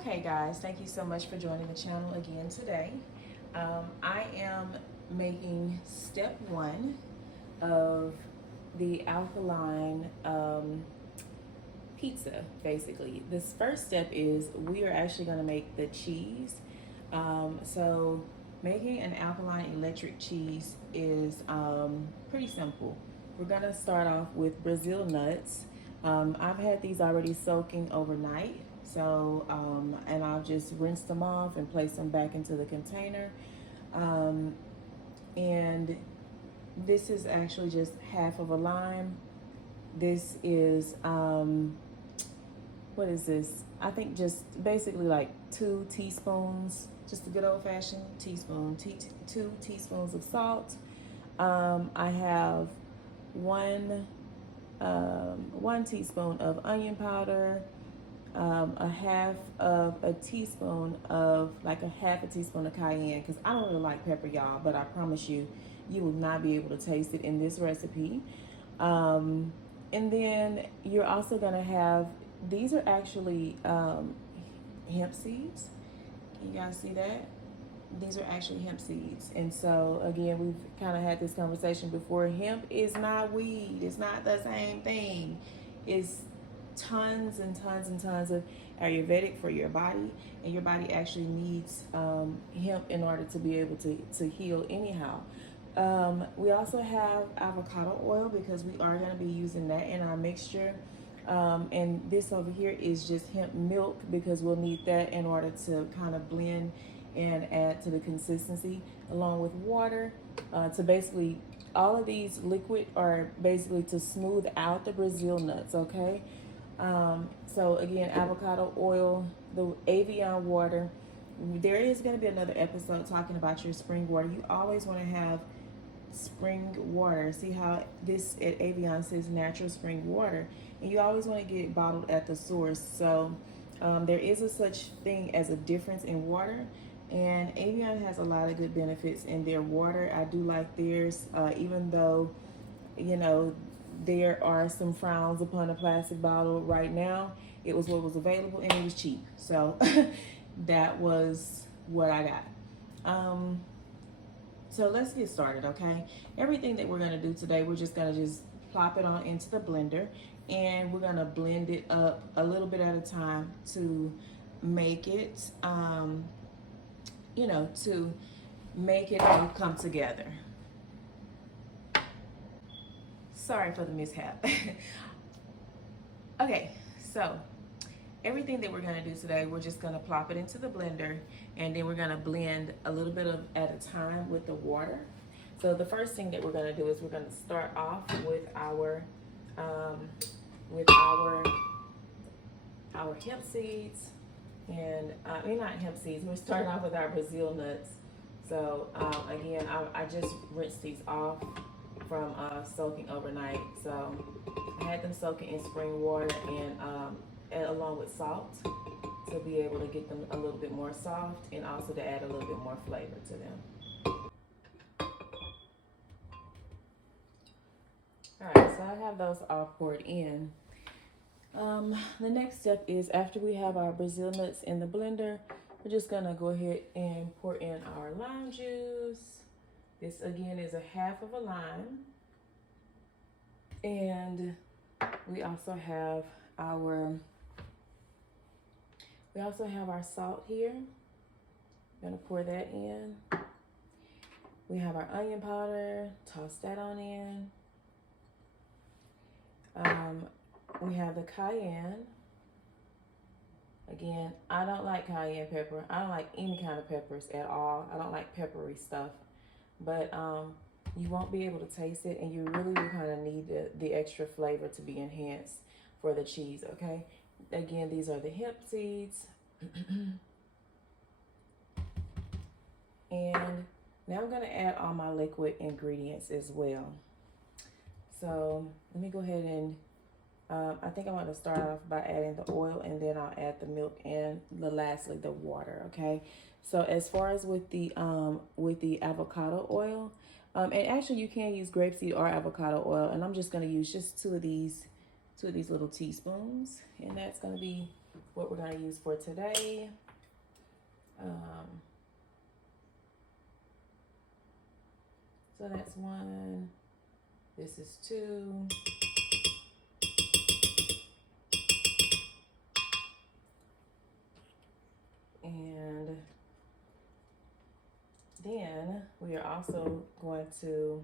Okay guys, thank you so much for joining the channel again today. I am making step one of the alkaline pizza, basically. This first step is we are actually going to make the cheese. So making an alkaline electric cheese is pretty simple. We're going to start off with Brazil nuts. I've had these already soaking overnight. So, and I'll just rinse them off and place them back into the container. And this is actually just half of a lime. This is, what is this? I think just basically like 2 teaspoons, just a good old fashioned teaspoon, 2 teaspoons of salt. I have one teaspoon of onion powder, a half of a teaspoon of, like a half a teaspoon of cayenne, because I don't really like pepper, y'all, but I promise you, you will not be able to taste it in this recipe. And then you're also gonna have, these are actually hemp seeds. Can you guys see that? These are actually hemp seeds. And so again, we've kind of had this conversation before. Hemp is not weed. It's not the same thing. It's tons and tons and tons of Ayurvedic for your body, and your body actually needs hemp in order to be able to heal anyhow. We also have avocado oil because we are going to be using that in our mixture. And this over here is just hemp milk because we'll need that in order to kind of blend and add to the consistency, along with water to basically, all of these liquid are basically to smooth out the Brazil nuts, okay? So again, avocado oil, the Avion water. There is going to be another episode talking about your spring water. You always want to have spring water. See how this at Avion says natural spring water, and you always want to get it bottled at the source. So there is a such thing as a difference in water, and Avion has a lot of good benefits in their water. I do like theirs, even though, you know, there are some frowns upon a plastic bottle right now. It was what was available and it was cheap. So that was what I got. So let's get started, okay? Everything that we're gonna do today, we're just gonna plop it on into the blender, and we're gonna blend it up a little bit at a time to make it, you know, to make it all come together. Sorry for the mishap. Okay, so everything that we're gonna do today, we're just gonna plop it into the blender, and then we're gonna blend a little bit of at a time with the water. So the first thing that we're gonna do is we're gonna start off with our hemp seeds, and I mean not hemp seeds. We're starting off with our Brazil nuts. So again, I just rinsed these off from soaking overnight. So I had them soaking in spring water and along with salt to be able to get them a little bit more soft, and also to add a little bit more flavor to them. All right, so I have those all poured in. The next step is, after we have our Brazil nuts in the blender, we're just gonna go ahead and pour in our lime juice. This again is a half of a lime. And we also have our salt here. I'm gonna pour that in. We have our onion powder, toss that on in. We have the cayenne. Again, I don't like cayenne pepper. I don't like any kind of peppers at all. I don't like peppery stuff. But you won't be able to taste it, and you really will kind of need the extra flavor to be enhanced for the cheese, okay? Again, these are the hemp seeds. And now I'm gonna add all my liquid ingredients as well. So let me go ahead and, I think I'm gonna start off by adding the oil, and then I'll add the milk and lastly the water, okay? So as far as with the avocado oil, and actually you can use grapeseed or avocado oil, and I'm just gonna use just two of these little teaspoons, and that's gonna be what we're gonna use for today. So that's 1. This is 2. And then we are also going to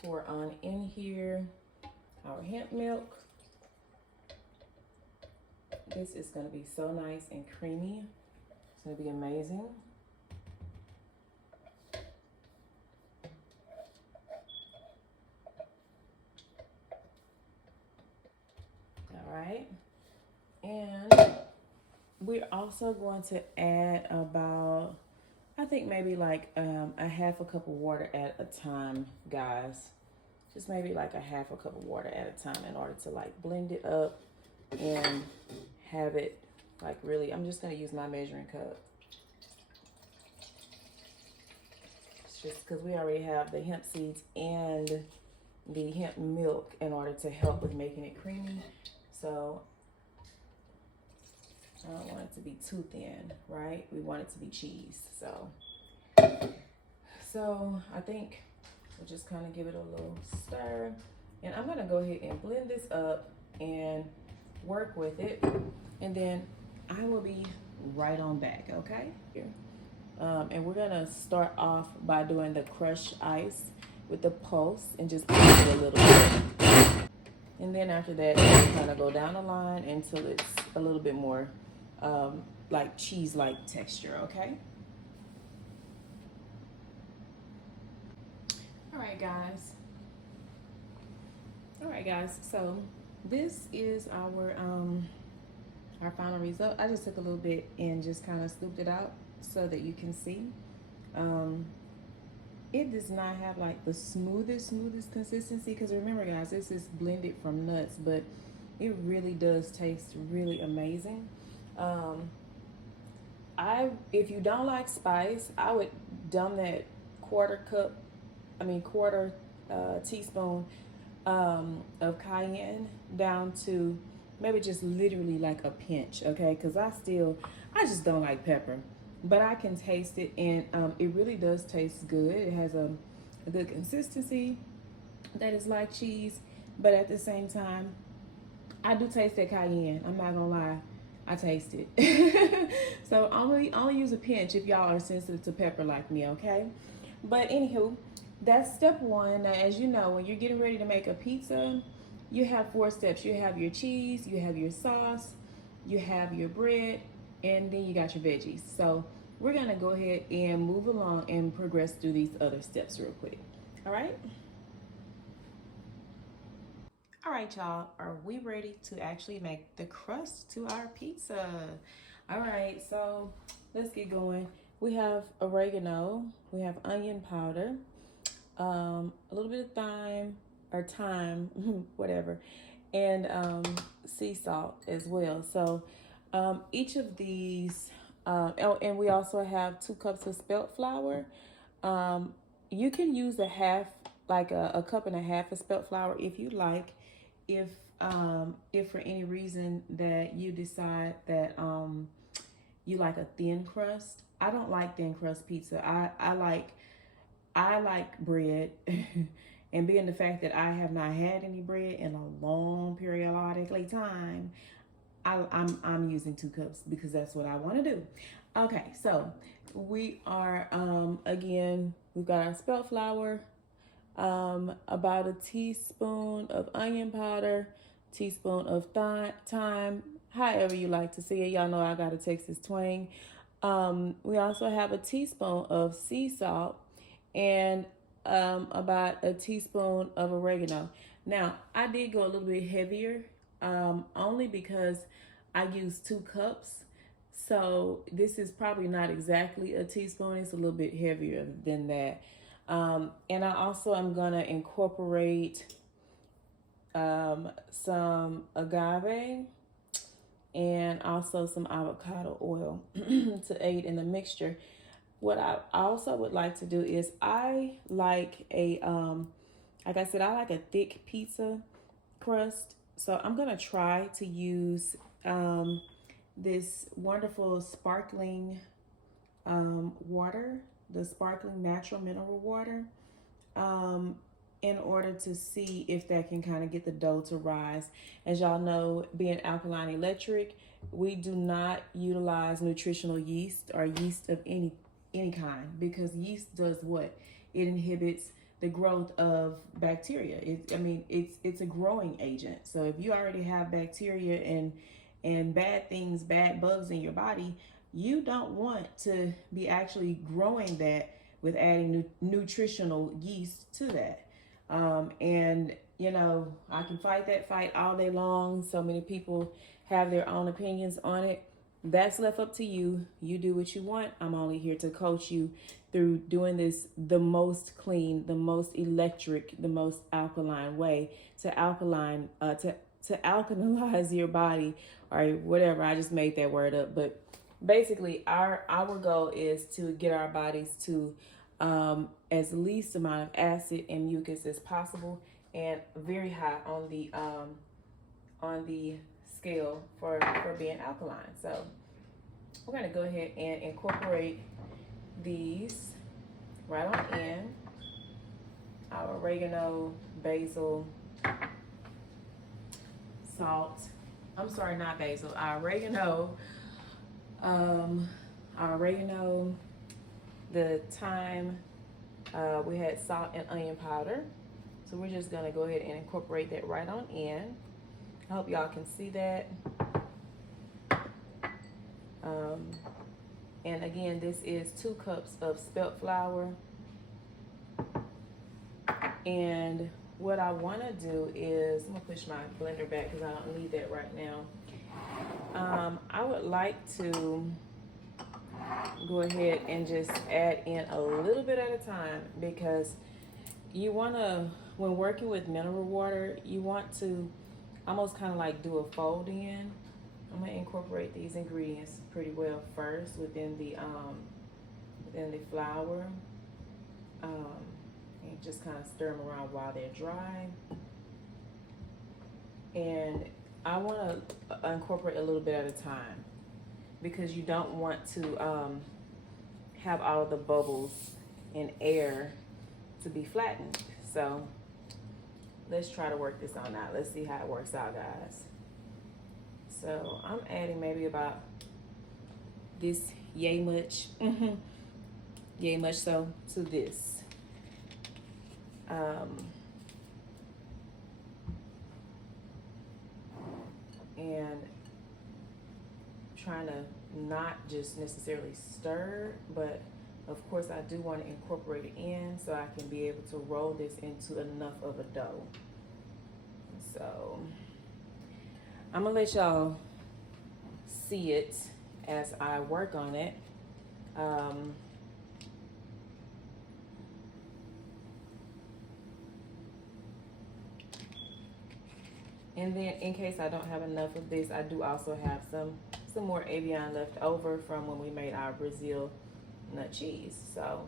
pour on in here our hemp milk. This is going to be so nice and creamy. It's going to be amazing. All right. And we're also going to add about, I think maybe like a half a cup of water at a time, guys. Just maybe like a half a cup of water at a time in order to like blend it up and have it like really, I'm just gonna use my measuring cup. It's just because we already have the hemp seeds and the hemp milk in order to help with making it creamy. So I don't want it to be too thin, right? We want it to be cheese. So I think we'll just kind of give it a little stir. And I'm gonna go ahead and blend this up and work with it. And then I will be right on back, okay? Here. And we're gonna start off by doing the crushed ice with the pulse and just blend it a little bit. And then after that, we'll kind of go down the line until it's a little bit more like cheese-like texture, okay? All right, guys. So this is our final result. I just took a little bit and just kind of scooped it out so that you can see. It does not have like the smoothest consistency, because remember, guys, this is blended from nuts, but it really does taste really amazing. If you don't like spice, I would dump that quarter teaspoon of cayenne down to maybe just literally like a pinch, okay? Because I just don't like pepper, but I can taste it, and it really does taste good. It has a good consistency that is like cheese, but at the same time, I do taste that cayenne. I'm not gonna lie, I taste it. So only use a pinch if y'all are sensitive to pepper like me, okay? But anywho, that's step 1. Now, as you know, when you're getting ready to make a pizza, you have 4 steps. You have your cheese, you have your sauce, you have your bread, and then you got your veggies. So we're gonna go ahead and move along and progress through these other steps real quick. All right? All right, y'all, are we ready to actually make the crust to our pizza? All right, so let's get going. We have oregano, we have onion powder, a little bit of thyme, whatever, and sea salt as well. So each of these, and we also have 2 cups of spelt flour. You can use a cup and a half of spelt flour if you like. If for any reason that you decide that you like a thin crust, I don't like thin crust pizza. I like bread, and being the fact that I have not had any bread in a long periodically time, I'm using 2 cups because that's what I want to do. Okay, so we are again, we've got our spelt flour, about a teaspoon of onion powder, teaspoon of thyme, however you like to see it. Y'all know I got a Texas twang. We also have a teaspoon of sea salt and about a teaspoon of oregano. Now, I did go a little bit heavier, only because I used 2 cups. So this is probably not exactly a teaspoon. It's a little bit heavier than that. And I also am gonna incorporate some agave and also some avocado oil to aid in the mixture. What I also would like to do is I like a thick pizza crust. So I'm gonna try to use this wonderful sparkling water, the sparkling natural mineral water, um, in order to see if that can kind of get the dough to rise. As y'all know, being Alkaline Electric, we do not utilize nutritional yeast or yeast of any kind, because yeast does what? It inhibits the growth of bacteria. It's a growing agent. So if you already have bacteria and bad things, bad bugs in your body, you don't want to be actually growing that with adding nutritional yeast to that. And you know, I can fight that fight all day long. So many people have their own opinions on it. That's left up to you. You do what you want. I'm only here to coach you through doing this the most clean, the most electric, the most alkaline way to alkalize your body, or whatever. I just made that word up, but basically our goal is to get our bodies to as least amount of acid and mucus as possible, and very high on the scale for being alkaline. So we're going to go ahead and incorporate these right on in. Our oregano, basil, salt. I'm sorry, not basil. Our oregano, the thyme. We had salt and onion powder. So we're just gonna go ahead and incorporate that right on in. I hope y'all can see that. And again, this is 2 cups of spelt flour. And what I wanna do is, I'm gonna push my blender back because I don't need that right now. I would like to go ahead and just add in a little bit at a time, because you wanna, when working with mineral water, you want to almost kind of like do a fold in. I'm gonna incorporate these ingredients pretty well first within the flour, and just kind of stir them around while they're dry. And I want to incorporate a little bit at a time, because you don't want to have all of the bubbles and air to be flattened. So let's try to work this on out. Let's see how it works out, guys. So I'm adding maybe about this yay much so to this. And trying to not just necessarily stir, but of course I do want to incorporate it in so I can be able to roll this into enough of a dough. So I'm gonna let y'all see it as I work on it. And then in case I don't have enough of this, I do also have some more Evian left over from when we made our Brazil nut cheese. So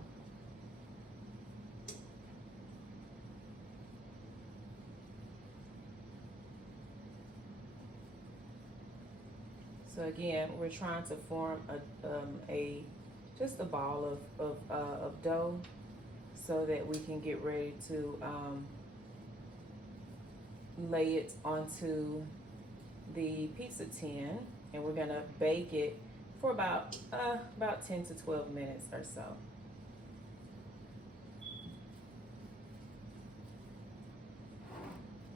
again, we're trying to form just a ball of dough so that we can get ready to lay it onto the pizza tin, and we're gonna bake it for about 10 to 12 minutes or so.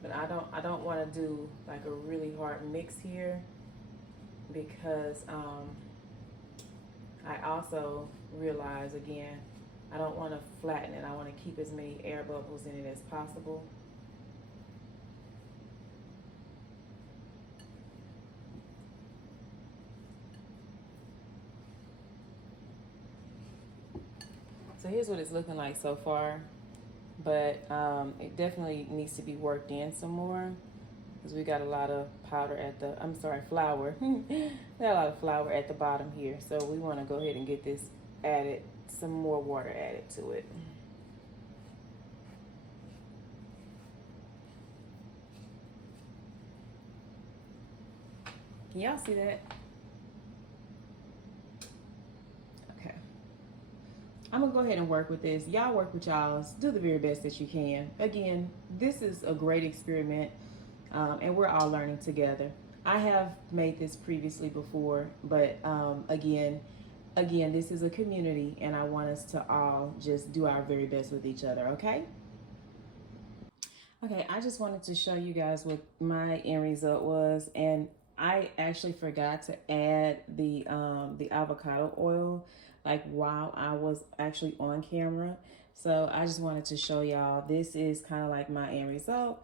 But I don't want to do like a really hard mix here, because I also realize, again, I don't want to flatten it. I want to keep as many air bubbles in it as possible. So here's what it's looking like so far, but it definitely needs to be worked in some more, because we got a lot of flour. We got a lot of flour at the bottom here, so we want to go ahead and get this added, some more water added to it. Can y'all see that? Okay. I'm gonna go ahead and work with this. Y'all work with y'all's. Do the very best that you can. Again, this is a great experiment, and we're all learning together. I have made this previously before, but again, this is a community, and I want us to all just do our very best with each other. Okay. Okay, I just wanted to show you guys what my end result was, and I actually forgot to add the avocado oil like while I was actually on camera. So I just wanted to show y'all this is kind of like my end result.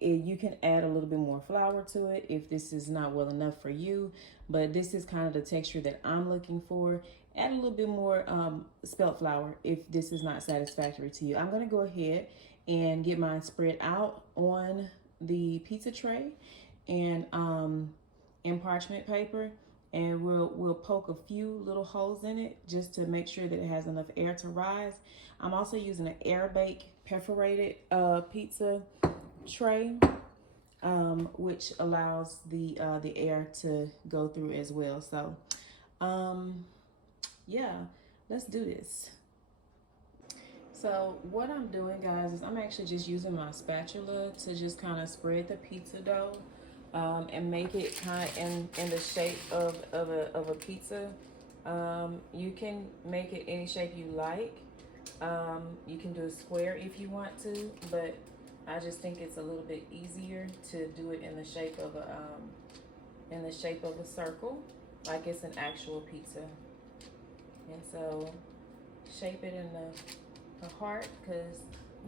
You can add a little bit more flour to it if this is not well enough for you, but this is kind of the texture that I'm looking for. Add a little bit more spelt flour if this is not satisfactory to you. I'm gonna go ahead and get mine spread out on the pizza tray and in parchment paper, and we'll poke a few little holes in it just to make sure that it has enough air to rise. I'm also using an air bake perforated pizza tray, which allows the air to go through as well. So yeah, let's do this. So what I'm doing, guys, is I'm actually just using my spatula to just kind of spread the pizza dough and make it kind of in the shape of a pizza. You can make it any shape you like. You can do a square if you want to, but I just think it's a little bit easier to do it in the shape of a circle, like it's an actual pizza. And so shape it in the heart, because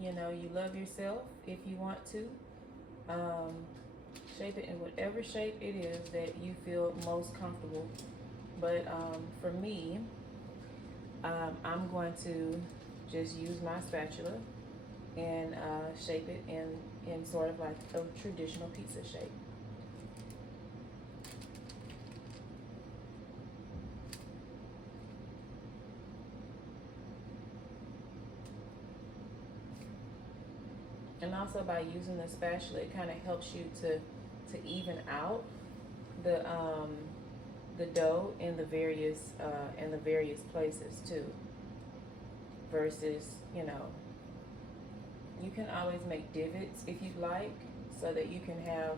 you know you love yourself if you want to. Shape it in whatever shape it is that you feel most comfortable. But for me, I'm going to just use my spatula and shape it in sort of like a traditional pizza shape. And also by using the spatula, it kind of helps you to even out the dough in the various places too. Versus, you know, you can always make divots if you'd like, so that you can have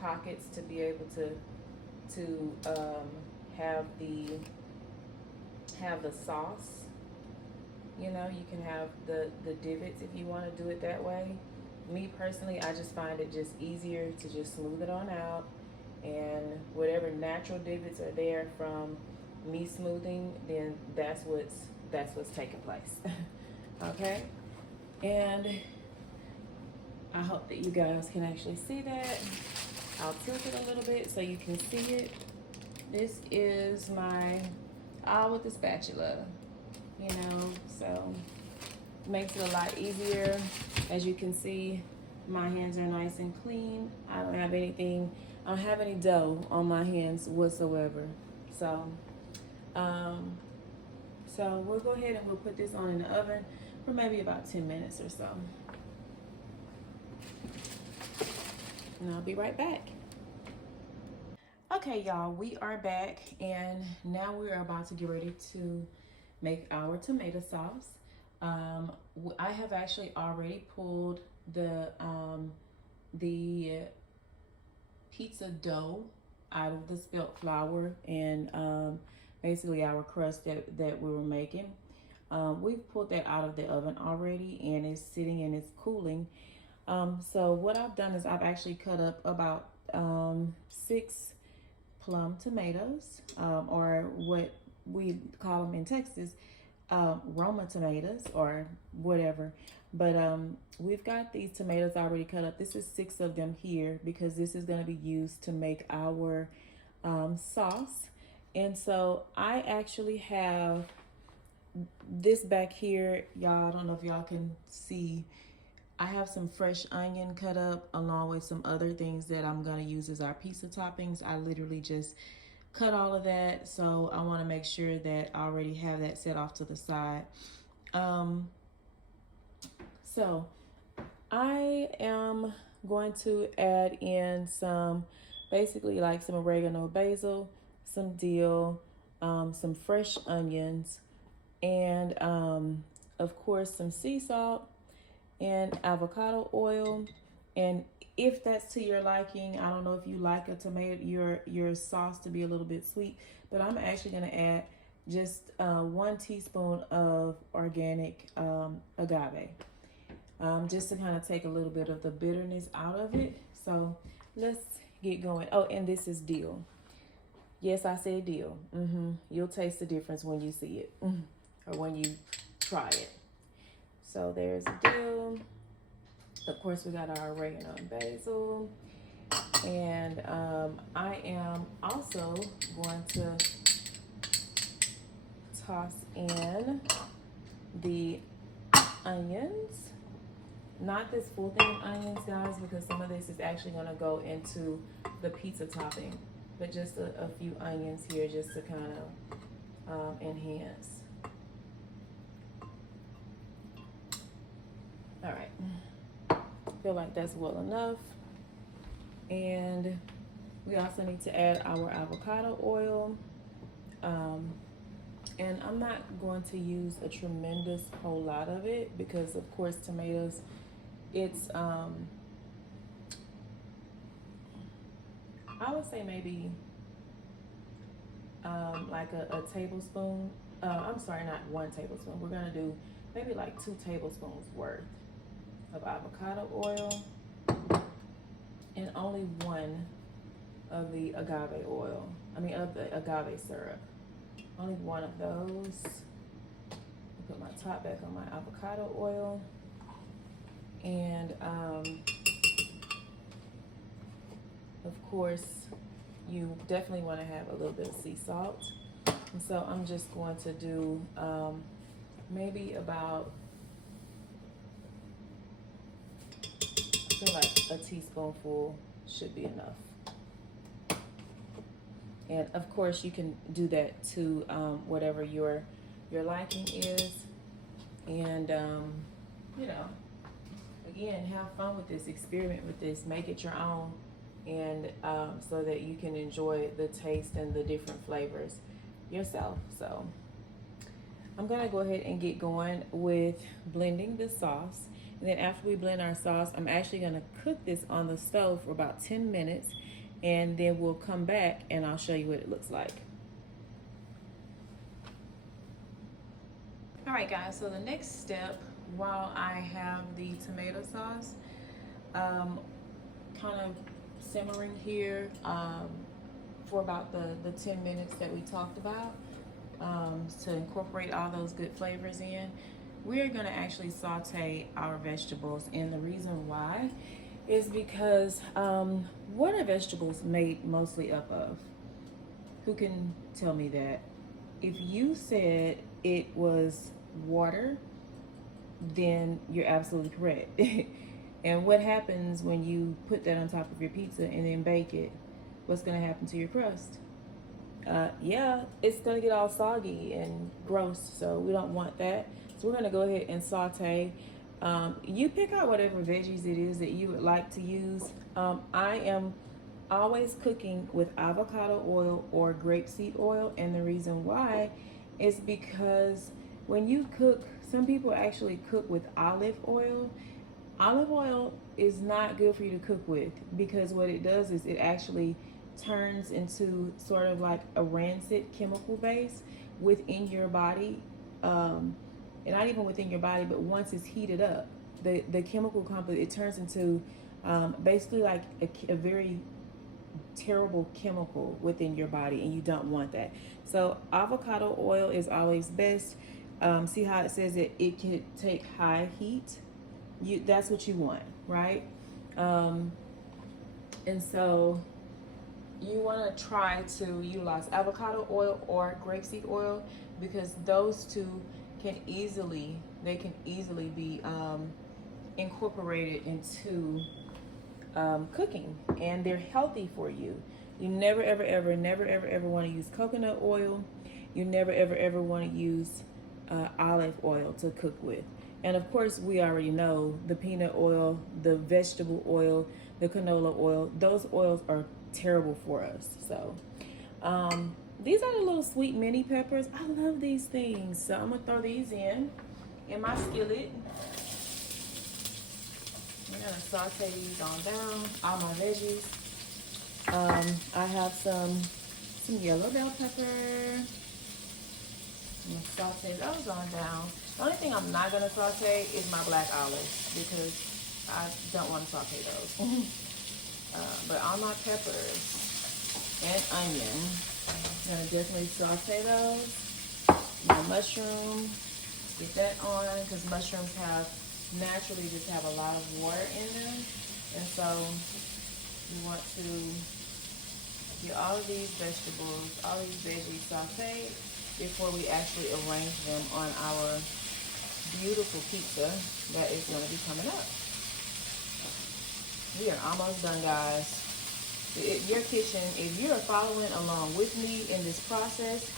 pockets to be able to have the sauce. You know, you can have the divots if you want to do it that way. Me personally, I just find it just easier to just smooth it on out, and whatever natural divots are there from me smoothing, then that's what's taking place. Okay, and I hope that you guys can actually see that. I'll tilt it a little bit so you can see it. This is my all with the spatula, you know, so makes it a lot easier. As you can see, my hands are nice and clean. I don't have any dough on my hands whatsoever. So we'll go ahead and we'll put this on in the oven for maybe about 10 minutes or so. And I'll be right back. Okay, y'all, we are back, and now we're about to get ready to make our tomato sauce. I have actually already pulled the pizza dough out of the spelt flour and basically our crust that we were making. We've pulled that out of the oven already, and it's sitting and it's cooling. So what I've done is I've actually cut up about 6 plum tomatoes, or what we call them in Texas, Roma tomatoes or whatever. But we've got these tomatoes already cut up. This is 6 of them here because this is going to be used to make our sauce. And so I actually have this back here, y'all. I don't know if y'all can see. I have some fresh onion cut up along with some other things that I'm going to use as our pizza toppings. I literally just cut all of that, so I want to make sure that I already have that set off to the side. So I am going to add in some basically like some oregano, basil, some dill, some fresh onions, and of course some sea salt and avocado oil. And if that's to your liking, I don't know if you like a tomato, your sauce to be a little bit sweet, but I'm actually gonna add just 1 teaspoon of organic agave, just to kind of take a little bit of the bitterness out of it. So let's get going. Oh, and this is dill. Yes, I said dill. You'll taste the difference when you see it, or when you try it. So there's a dill. Of course, we got our oregano and basil. And I am also going to toss in the onions. Not this full thing of onions, guys, because some of this is actually going to go into the pizza topping. But just a few onions here just to kind of enhance. All right. Feel like that's well enough. And we also need to add our avocado oil. And I'm not going to use a tremendous whole lot of it because, of course, tomatoes, it's, I would say maybe like a tablespoon. I'm sorry, not 1 tablespoon. We're going to do maybe like 2 tablespoons worth of avocado oil and only 1 of the agave oil. Of the agave syrup. Only 1 of those. Put my top back on my avocado oil. And of course, you definitely want to have a little bit of sea salt. And so I'm just going to do maybe about, I feel like a teaspoonful should be enough. And of course, you can do that to whatever your liking is. And you know, again, have fun with this, experiment with this, make it your own, and so that you can enjoy the taste and the different flavors yourself. So I'm gonna go ahead and get going with blending the sauce. And then after we blend our sauce, I'm actually gonna cook this on the stove for about 10 minutes. And then we'll come back and I'll show you what it looks like. All right, guys, so the next step, while I have the tomato sauce kind of simmering here for about the 10 minutes that we talked about, to incorporate all those good flavors in, we're gonna actually saute our vegetables. And the reason why is because what are vegetables made mostly up of? Who can tell me that? If you said it was water, then you're absolutely correct. And what happens when you put that on top of your pizza and then bake it? What's gonna happen to your crust? Yeah, it's gonna get all soggy and gross, so we don't want that. So we're gonna go ahead and saute. You pick out whatever veggies it is that you would like to use. I am always cooking with avocado oil or grapeseed oil, and the reason why is because when you cook, some people actually cook with olive oil. Olive oil is not good for you to cook with because what it does is it actually turns into sort of like a rancid chemical base within your body. And not even within your body, but once it's heated up, the chemical complex, it turns into basically like a very terrible chemical within your body, and you don't want that. So avocado oil is always best. See how it says that it can take high heat? That's what you want, right? And so you want to try to utilize avocado oil or grapeseed oil because those two can easily be incorporated into cooking, and they're healthy for you. You never ever want to use coconut oil. You never ever want to use olive oil to cook with. And of course, we already know the peanut oil, the vegetable oil, the canola oil, those oils are terrible for us. So these are the little sweet mini peppers. I love these things. So I'm gonna throw these in my skillet. I'm gonna saute these on down, all my veggies. I have some yellow bell pepper. I'm gonna saute those on down. The only thing I'm not gonna saute is my black olives because I don't want to saute those. But all my peppers and onion, I'm gonna definitely saute those. My mushroom, get that on because mushrooms naturally just have a lot of water in them, and so you want to get all of these vegetables, all these veggies sauteed before we actually arrange them on our beautiful pizza that is going to be coming up. We are almost done, guys. Your kitchen, if you're following along with me in this process,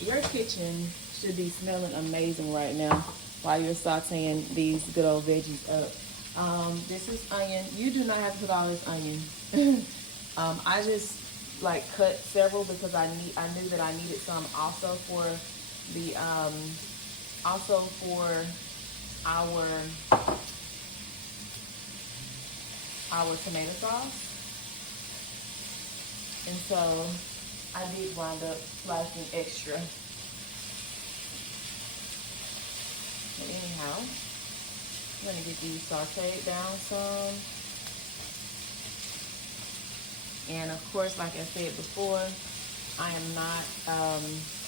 your kitchen should be smelling amazing right now while you're sauteing these good old veggies up. This is onion. You do not have to put all this onion. I just like cut several because I knew that I needed some also for the our tomato sauce. And so I did wind up slicing extra. But anyhow, I'm gonna get these sauteed down some. And of course, like I said before, I am not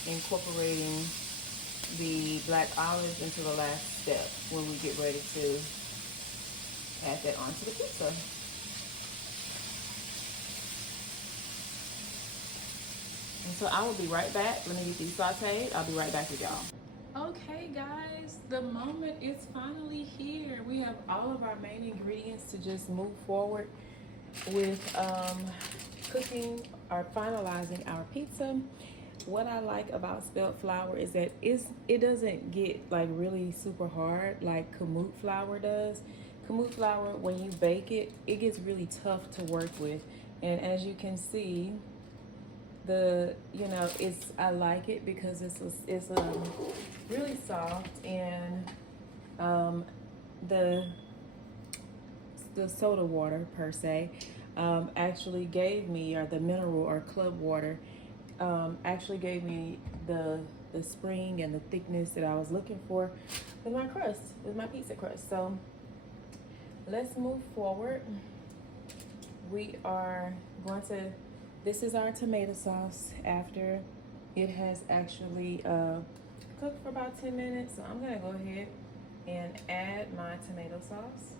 incorporating the black olives into the last step when we get ready to add that onto the pizza. And so I will be right back. Let me get these sauteed. I'll be right back with y'all. Okay guys, the moment is finally here. We have all of our main ingredients to just move forward with cooking or finalizing our pizza. What I like about spelt flour is that it doesn't get like really super hard like kamut flour does. Kamut flour, when you bake it, it gets really tough to work with. And as you can see, I like it because it's really soft, and the soda water per se actually gave me, or the mineral or club water actually gave me the spring and the thickness that I was looking for with my crust, with my pizza crust. So let's move forward. We are going to, this is our tomato sauce after it has actually cooked for about 10 minutes. So I'm gonna go ahead and add my tomato sauce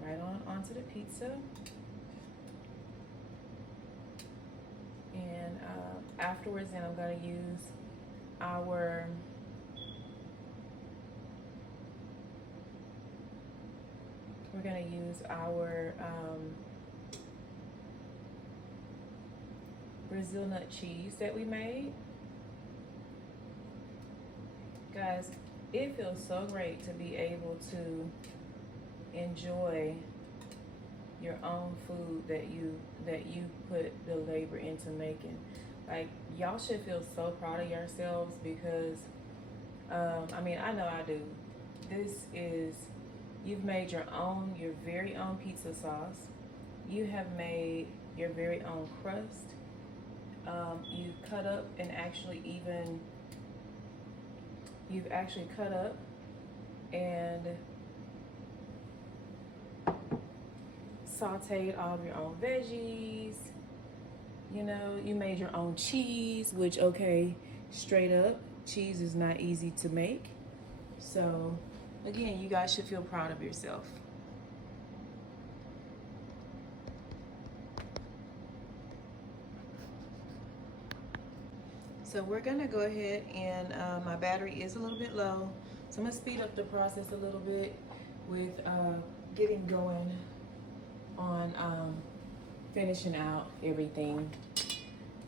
right onto the pizza. And afterwards, then I'm gonna use our Brazil nut cheese that we made. Guys, it feels so great to be able to enjoy your own food that you put the labor into making. Like, y'all should feel so proud of yourselves because I mean, I know I do. You've made your very own pizza sauce. You have made your very own crust. You've cut up and you've actually cut up and sauteed all of your own veggies. You know, you made your own cheese, which, okay, straight up, cheese is not easy to make. So again, you guys should feel proud of yourself. So we're gonna go ahead and my battery is a little bit low, so I'm gonna speed up the process a little bit with getting going on finishing out everything.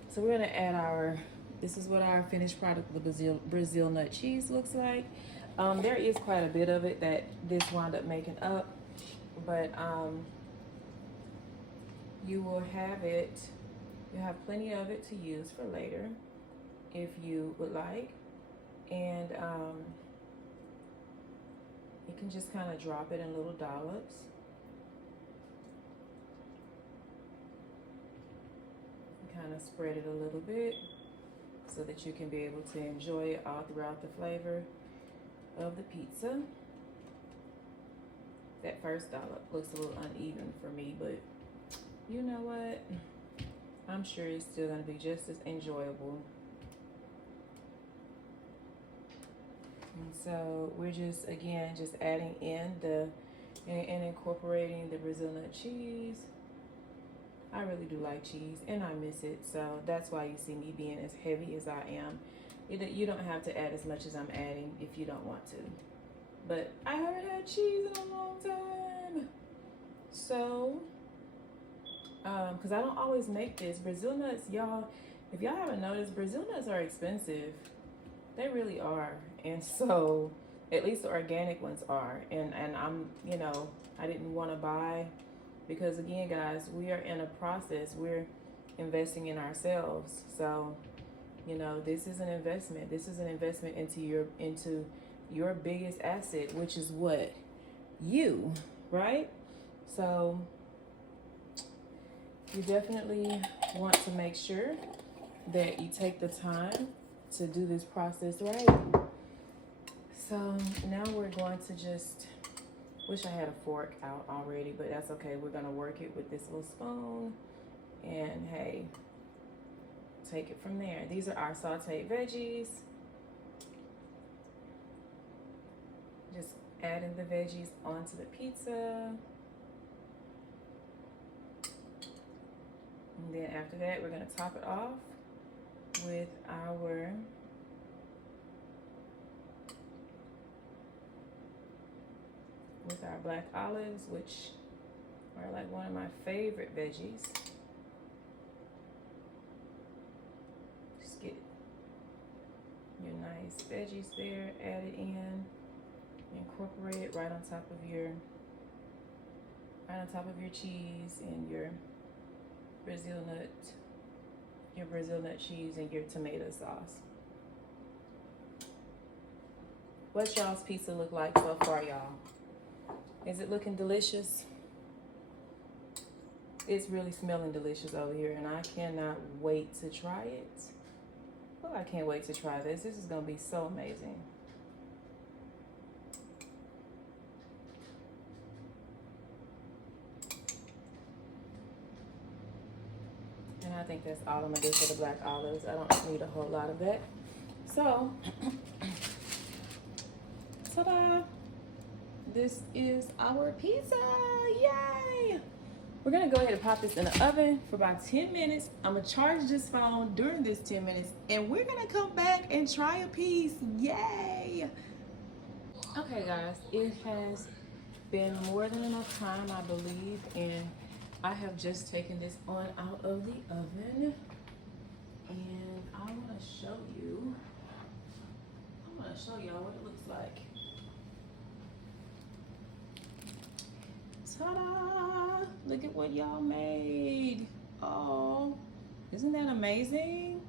So we're gonna add this is what our finished product, the Brazil nut cheese, looks like. There is quite a bit of it that this wound up making up, but you will have it You have plenty of it to use for later if you would like. And you can just kind of drop it in little dollops. Kind of spread it a little bit so that you can be able to enjoy it all throughout the flavor of the pizza. That first dollop looks a little uneven for me, but you know what? I'm sure it's still going to be just as enjoyable. And so we're just, again, just adding in and incorporating the Brazil nut cheese. I really do like cheese and I miss it, so that's why you see me being as heavy as I am. You don't have to add as much as I'm adding if you don't want to. But I haven't had cheese in a long time. So, because I don't always make this. Brazil nuts, y'all, if y'all haven't noticed, Brazil nuts are expensive. They really are. And so, at least the organic ones are. And I'm, you know, I didn't want to buy, because again, guys, we are in a process. We're investing in ourselves. So, you know, this is an investment. This is an investment into your biggest asset, which is what? You, right? So you definitely want to make sure that you take the time to do this process right. So now we're going to just, wish I had a fork out already, but that's okay. We're gonna work it with this little spoon, and hey, take it from there. These are our sauteed veggies. Just adding the veggies onto the pizza. And then after that, we're gonna top it off with our black olives, which are like one of my favorite veggies. Just get your nice veggies there, add it in, incorporate it right on top of your cheese and your Brazil nut cheese and your tomato sauce. What's y'all's pizza look like so far, y'all? Is it looking delicious? It's really smelling delicious over here, and I cannot wait to try it. Oh, I can't wait to try this. This is gonna be so amazing. And I think that's all I'm gonna do for the black olives. I don't need a whole lot of that. So, ta-da! This is our pizza, yay! We're gonna go ahead and pop this in the oven for about 10 minutes. I'm gonna charge this phone during this 10 minutes, and we're gonna come back and try a piece, yay! Okay guys, it has been more than enough time, I believe, and I have just taken this on out of the oven, and I wanna show y'all what it looks like. Ta-da! Look at what y'all made. Oh, isn't that amazing?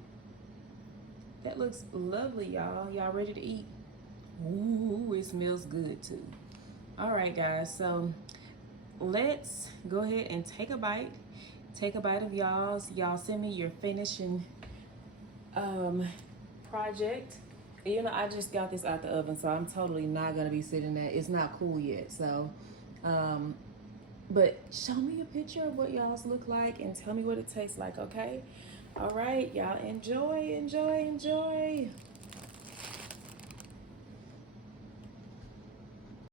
That looks lovely, y'all. Y'all ready to eat? Ooh, it smells good too. All right, guys, so let's go ahead and take a bite. Take a bite of y'all's. Y'all send me your finishing project. You know, I just got this out the oven, so I'm totally not gonna be sitting there. It's not cool yet, so but show me a picture of what y'all's look like and tell me what it tastes like, okay? All right, y'all enjoy, enjoy, enjoy.